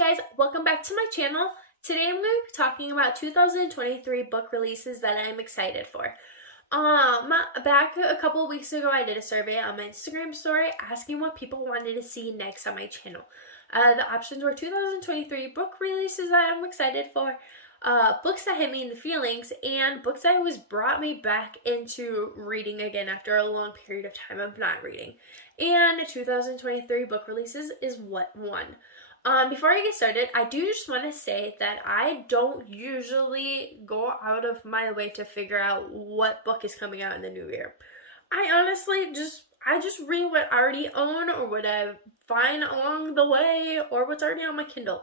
Hi guys, welcome back to my channel. Today I'm going to be talking about 2023 book releases that I'm excited for. Back a couple of weeks ago I did a survey on my Instagram story asking what people wanted to see next on my channel. The options were 2023 book releases that I'm excited for, books that hit me in the feelings, and books that always brought me back into reading again after a long period of time of not reading. And 2023 book releases is what won. Before I get started, I do just want to say that I don't usually go out of my way to figure out what book is coming out in the new year. I honestly just read what I already own or what I find along the way or what's already on my Kindle.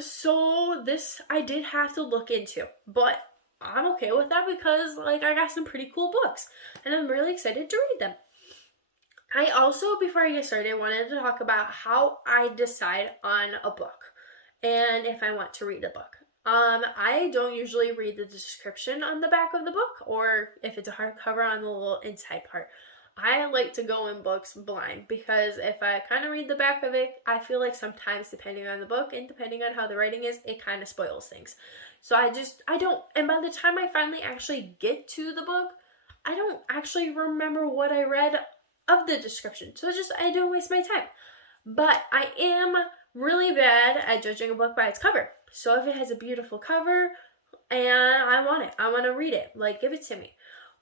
So this I did have to look into, but I'm okay with that because I got some pretty cool books and I'm really excited to read them. I also, before I get started, wanted to talk about how I decide on a book and if I want to read a book. I don't usually read the description on the back of the book, or if it's a hardcover, on the little inside part. I like to go in books blind because if I kind of read the back of it, I feel like sometimes, depending on the book and depending on how the writing is, it kind of spoils things. So I don't, and by the time I finally actually get to the book, I don't actually remember what I read of the description, so I don't waste my time. But I am really bad at judging a book by its cover. So if it has a beautiful cover and I want to read it, give it to me.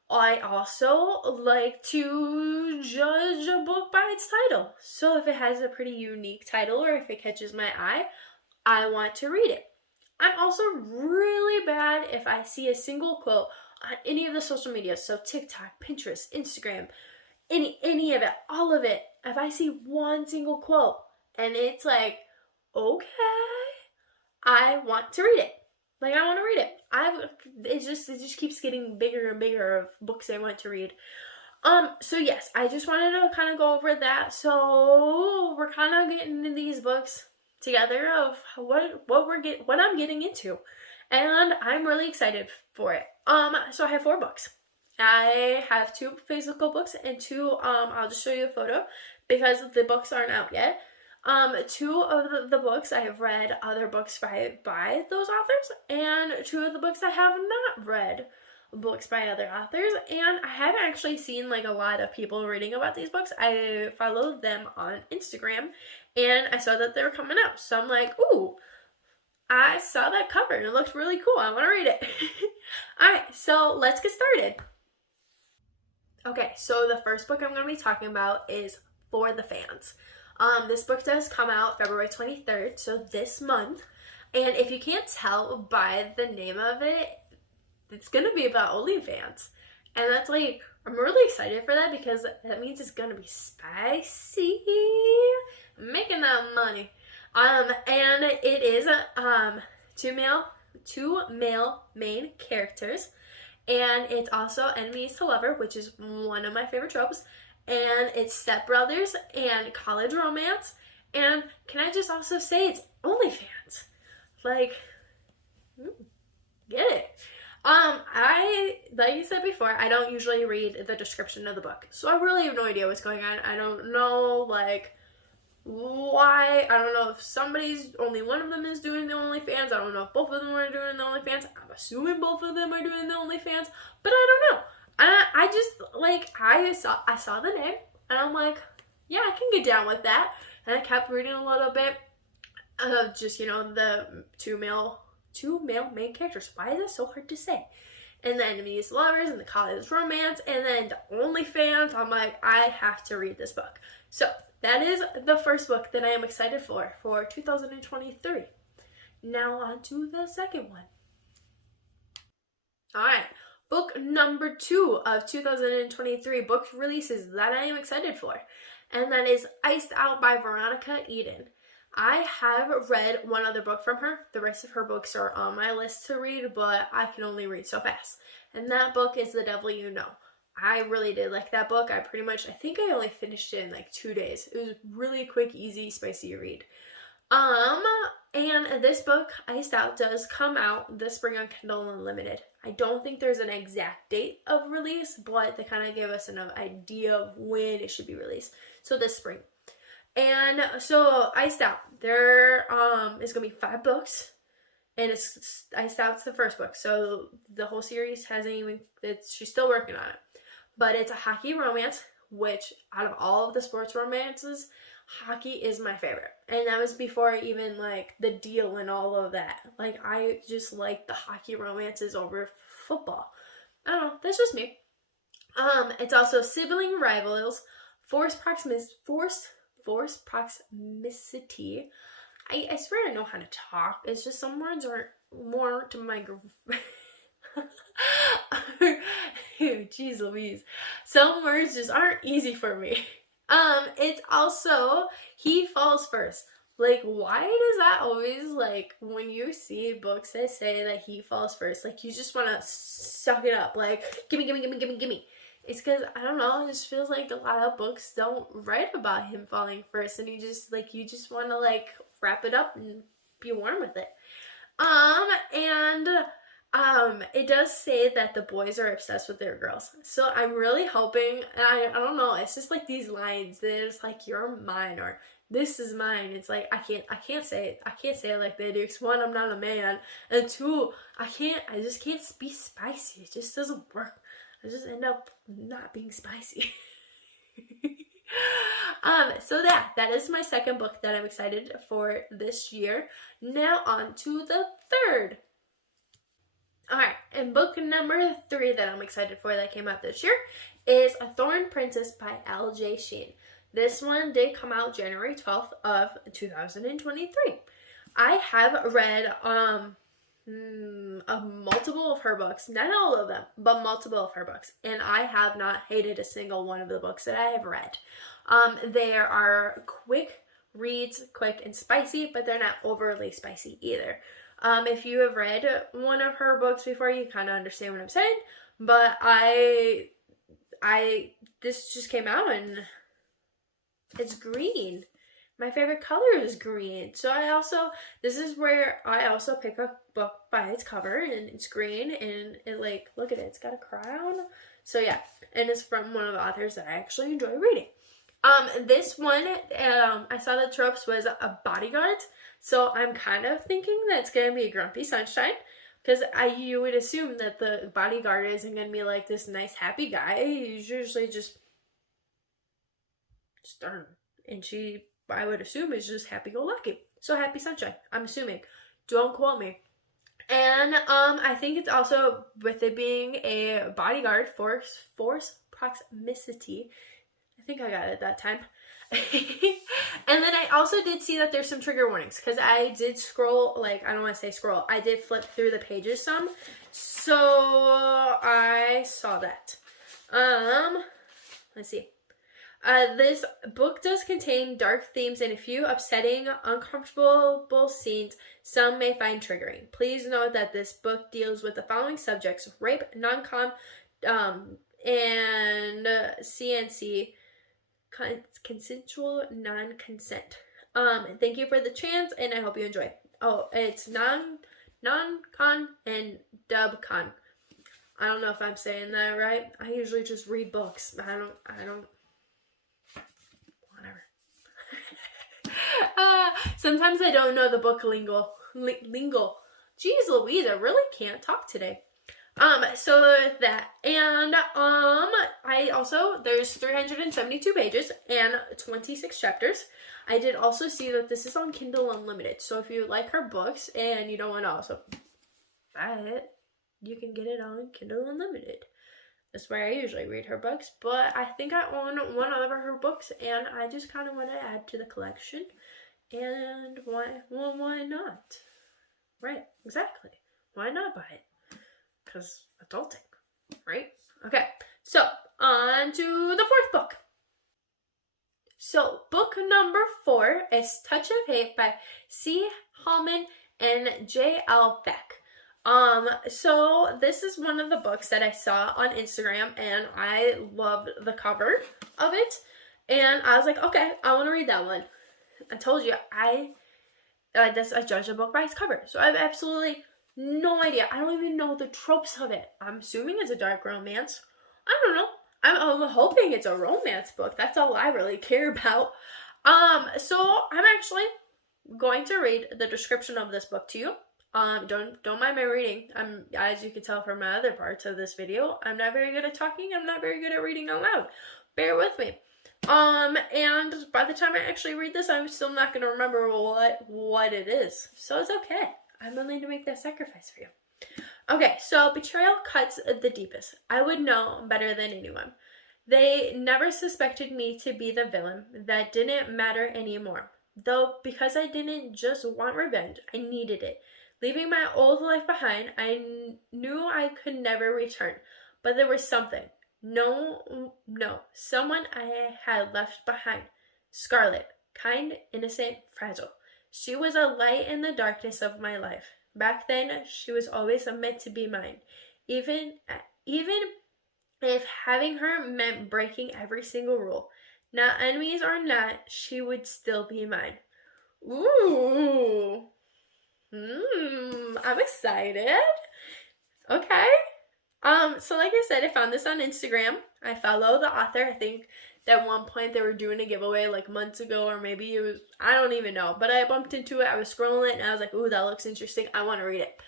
I also like to judge a book by its title. So if it has a pretty unique title or if it catches my eye, I want to read it. I'm also really bad if I see a single quote on any of the social media, so TikTok, Pinterest, Instagram, any of it, all of it. If I see one single quote and it's okay, I want to read it. I want to read it. It just keeps getting bigger and bigger of books I want to read. So yes, I just wanted to kind of go over that. So we're kind of getting into these books together of what I'm getting into, and I'm really excited for it. So I have 4 books. I have 2 physical books and 2, I'll just show you a photo because the books aren't out yet. 2 of the books I have read other books by those authors, and 2 of the books I have not read books by other authors, and I haven't actually seen a lot of people reading about these books. I followed them on Instagram and I saw that they were coming out, so I'm like, ooh, I saw that cover and it looked really cool. I want to read it. Alright, so let's get started. Okay, so the first book I'm going to be talking about is For the Fans. This book does come out February 23rd, so this month. And if you can't tell by the name of it, it's going to be about OnlyFans. And that's I'm really excited for that because that means it's going to be spicy. Making that money. And it is two male main characters. And it's also enemies to lover, which is one of my favorite tropes. And it's stepbrothers and college romance. And can I just also say it's OnlyFans? Get it. Like I said before, I don't usually read the description of the book. So I really have no idea what's going on. I don't know, why. I don't know if only one of them is doing the OnlyFans. I don't know if both of them are doing the OnlyFans. I'm assuming both of them are doing the OnlyFans, but I don't know. I just I saw the name and I'm like, yeah, I can get down with that. And I kept reading a little bit of just the two male main characters. Why is it so hard to say? And the enemies to lovers and the college romance and then the OnlyFans. I'm like, I have to read this book. So that is the first book that I am excited for 2023. Now on to the second one. Alright, book number 2 of 2023 book releases that I am excited for. And that is Iced Out by Veronica Eden. I have read one other book from her. The rest of her books are on my list to read, but I can only read so fast. And that book is The Devil You Know. I really did like that book. I think I only finished it in 2 days. It was really quick, easy, spicy read. And this book, Iced Out, does come out this spring on Kindle Unlimited. I don't think there's an exact date of release, but they kind of give us an idea of when it should be released. So this spring. And so Iced Out, there is gonna be 5 books, and it's Iced Out's the first book, so the whole series hasn't even, she's still working on it, but it's a hockey romance, which out of all of the sports romances, hockey is my favorite. And that was before even like the deal and all of that. Like, I just like the hockey romances over football. I don't know, that's just me. It's also sibling rivals, forced proximity. I swear I know how to talk. It's just some words aren't more to my jeez Louise. Some words just aren't easy for me. It's also he falls first. Like, why does that always, like, when you see books that say that he falls first, like, you just want to suck it up, like, gimme. It's because, I don't know, it just feels like a lot of books don't write about him falling first, and you just want to, like, wrap it up and be warm with it. It does say that the boys are obsessed with their girls. So I'm really hoping, and I don't know, it's just like these lines that it's like, you're mine, or this is mine. It's like, I can't say it like they do. 'Cause 1, I'm not a man, and 2, I just can't be spicy. It just doesn't work. I just end up not being spicy. So that is my second book that I'm excited for this year. Now on to the third. Alright, and book number 3 that I'm excited for that came out this year is A Thorn Princess by L.J. Sheen. This one did come out January 12th of 2023. I have read multiple of her books, not all of them, but multiple of her books, and I have not hated a single one of the books that I have read. They are quick reads, quick and spicy, but they're not overly spicy either. If you have read one of her books before, you kind of understand what I'm saying, but this just came out and it's green. My favorite color is green. So this is where I also pick a book by its cover, and it's green, and it, like, look at it, it's got a crown. So yeah, and it's from one of the authors that I actually enjoy reading. This one, I saw the tropes was a bodyguard, so I'm kind of thinking that it's gonna be a Grumpy Sunshine, because you would assume that the bodyguard isn't gonna be like this nice happy guy. He's usually just stern, and I would assume is just happy-go-lucky. So Happy Sunshine, I'm assuming. Don't quote me. And I think it's also, with it being a bodyguard, force proximity. I think I got it that time. And then I also did see that there's some trigger warnings, because I did scroll, like, I don't want to say scroll, I did flip through the pages some, so I saw that. Let's see. This book does contain dark themes and a few upsetting, uncomfortable scenes some may find triggering. Please note that this book deals with the following subjects: rape, non-con, and CNC, consensual non-consent. Thank you for the chance, and I hope you enjoy. Oh, it's non-con and dub-con. I don't know if I'm saying that right. I usually just read books. I don't. Whatever. Sometimes I don't know the book lingo. Jeez Louise, I really can't talk today. So that, and I also, there's 372 pages and 26 chapters. I did also see that this is on Kindle Unlimited, so if you like her books and you don't want to also buy it, you can get it on Kindle Unlimited. That's where I usually read her books, but I think I own one other of her books, and I just kind of want to add to the collection, and why not? Right, exactly. Why not buy it? Because adulting, right? Okay, so on to the fourth book. So book number 4 is Touch of Hate by C. Hallman and J.L. Beck. So this is one of the books that I saw on Instagram, and I loved the cover of it, and I was like, okay, I want to read that one. I told you, I judge a book by its cover, so I have absolutely no idea. I don't even know the tropes of it. I'm assuming it's a dark romance. I don't know. I'm hoping it's a romance book. That's all I really care about. So I'm actually going to read the description of this book to you. Don't mind my reading. As you can tell from my other parts of this video, I'm not very good at talking. I'm not very good at reading out loud. Bear with me. And by the time I actually read this, I'm still not going to remember what it is. So it's okay. I'm willing to make that sacrifice for you. Okay, so betrayal cuts the deepest. I would know better than anyone. They never suspected me to be the villain. That didn't matter anymore. Though, because I didn't just want revenge, I needed it. Leaving my old life behind, I knew I could never return. But there was something. Someone I had left behind. Scarlet. Kind, innocent, fragile. She was a light in the darkness of my life. Back then, she was always meant to be mine. Even if having her meant breaking every single rule. Not enemies or not, she would still be mine. Ooh. I'm excited. Okay. So like I said, I found this on Instagram. I follow the author. I think at one point they were doing a giveaway like months ago, or maybe it was, I don't even know. But I bumped into it. I was scrolling and I was like, ooh, that looks interesting. I want to read it.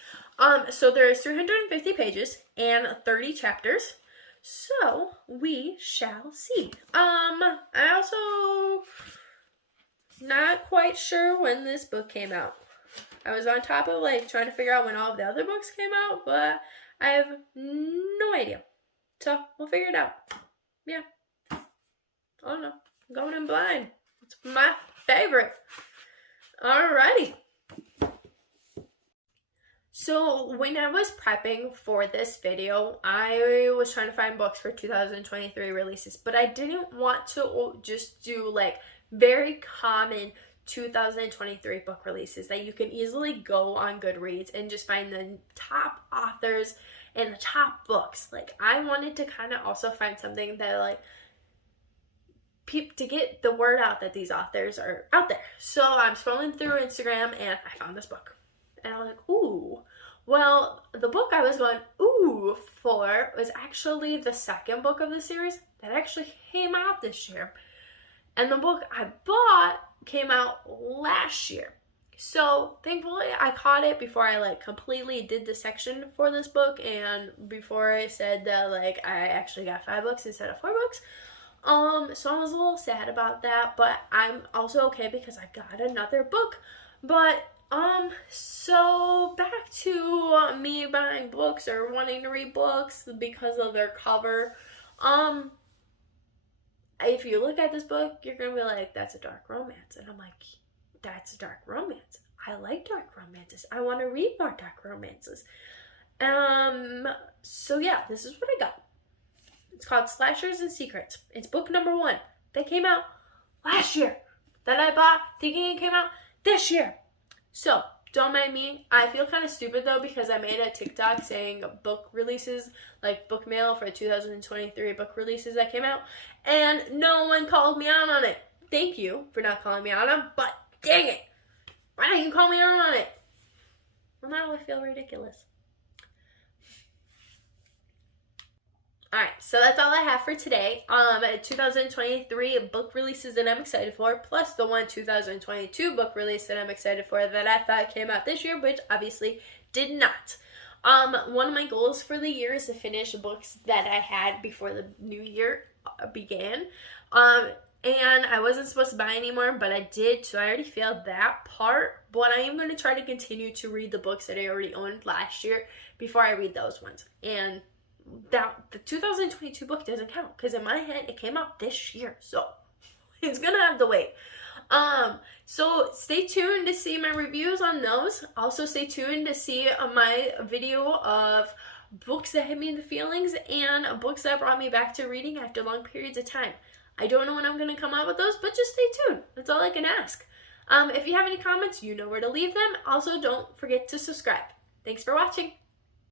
So there's 350 pages and 30 chapters. So we shall see. I also not quite sure when this book came out. I was on top of like trying to figure out when all of the other books came out, but I have no idea. So we'll figure it out. Yeah. I don't know. I'm going in blind. It's my favorite. Alrighty. So when I was prepping for this video, I was trying to find books for 2023 releases, but I didn't want to just do like very common 2023 book releases that you can easily go on Goodreads and just find the top authors and the top books. Like I wanted to kind of also find something that like to get the word out that these authors are out there. So I'm scrolling through Instagram and I found this book. And I was like, ooh. Well, the book I was going, ooh, for was actually the second book of the series that actually came out this year. And the book I bought came out last year. So thankfully I caught it before I like completely did the section for this book and before I said that like I actually got 5 books instead of 4 books. So I was a little sad about that, but I'm also okay because I got another book. But so back to me buying books or wanting to read books because of their cover. If you look at this book, you're gonna be like, that's a dark romance. And I'm like, that's a dark romance. I like dark romances. I want to read more dark romances. So yeah, this is what I got. It's called Slashers and Secrets. It's book number 1. That came out last year. That I bought thinking it came out this year. So, don't mind me. I feel kind of stupid though because I made a TikTok saying book releases, like book mail for 2023 book releases that came out, and no one called me out on it. Thank you for not calling me out on it, but dang it. Why don't you call me out on it? Well, now I feel ridiculous. Alright, so that's all I have for today. 2023 book releases that I'm excited for, plus the 2022 book release that I'm excited for that I thought came out this year, which obviously did not. One of my goals for the year is to finish books that I had before the new year began. And I wasn't supposed to buy anymore, but I did, so I already failed that part. But I am going to try to continue to read the books that I already owned last year before I read those ones. And the 2022 book doesn't count because in my head it came out this year, so it's gonna have to wait. So stay tuned to see my reviews on those. Also stay tuned to see my video of books that hit me in the feelings and books that brought me back to reading after long periods of time. I don't know when I'm gonna come out with those, but just stay tuned. That's all I can ask. If you have any comments, you know where to leave them. Also, don't forget to subscribe. Thanks for watching.